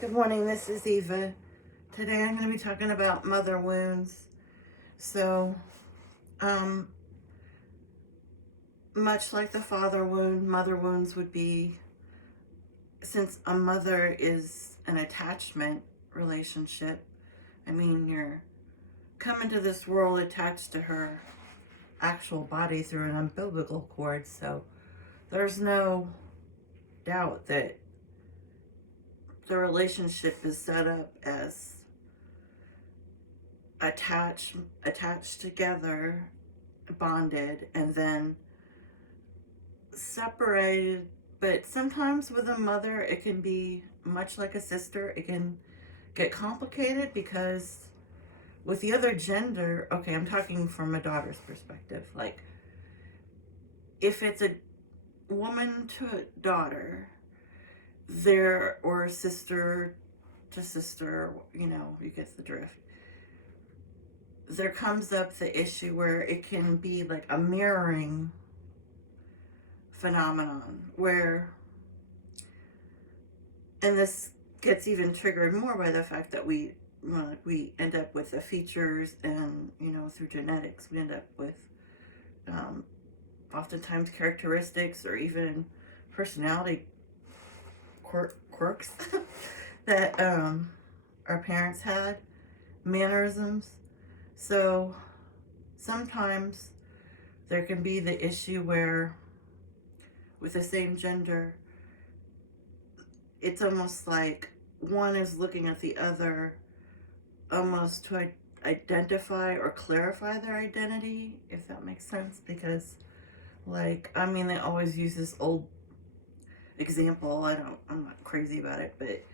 Good morning, this is Eva. Today I'm going to be talking about mother wounds. So, um, much like the father wound, mother wounds would be, since a mother is an attachment relationship, I mean, you're coming to this world attached to her actual body through an umbilical cord, so there's no doubt that the relationship is set up as attached together, bonded, and then separated. But sometimes with a mother it can be much like a sister. It can get complicated because with the other gender, okay, I'm talking from a daughter's perspective, like if it's a woman to a daughter, there, or sister to sister, you get the drift. There comes up the issue where it can be like a mirroring phenomenon where, and this gets even triggered more by the fact that we end up with the features, and through genetics we end up with um, oftentimes characteristics or even personality quirks that our parents had, mannerisms. So sometimes there can be the issue where with the same gender, it's almost like one is looking at the other almost to identify or clarify their identity, if that makes sense. Because, like, I mean, they always use this old example. I'm not crazy about it, but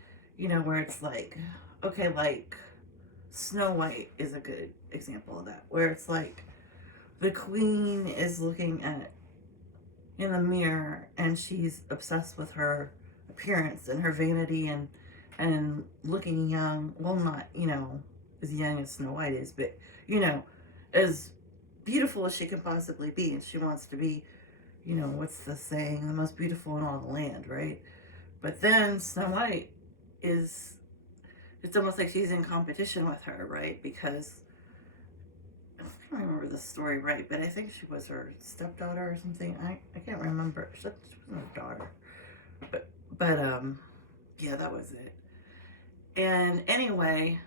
where it's like, okay, like Snow White is a good example of that, where it's like the queen is looking at in the mirror and she's obsessed with her appearance and her vanity and looking young. Well, not as young as Snow White is, but as beautiful as she can possibly be, and she wants to be, what's the saying, the most beautiful in all the land, right? But then Snow White is, it's almost like she's in competition with her, right? Because I don't remember the story right, but I think she was her stepdaughter or something. I can't remember. She wasn't her daughter. But yeah, that was it. And anyway,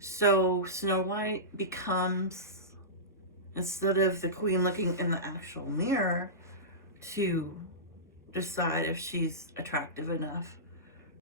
so Snow White becomes, instead of the queen looking in the actual mirror to decide if she's attractive enough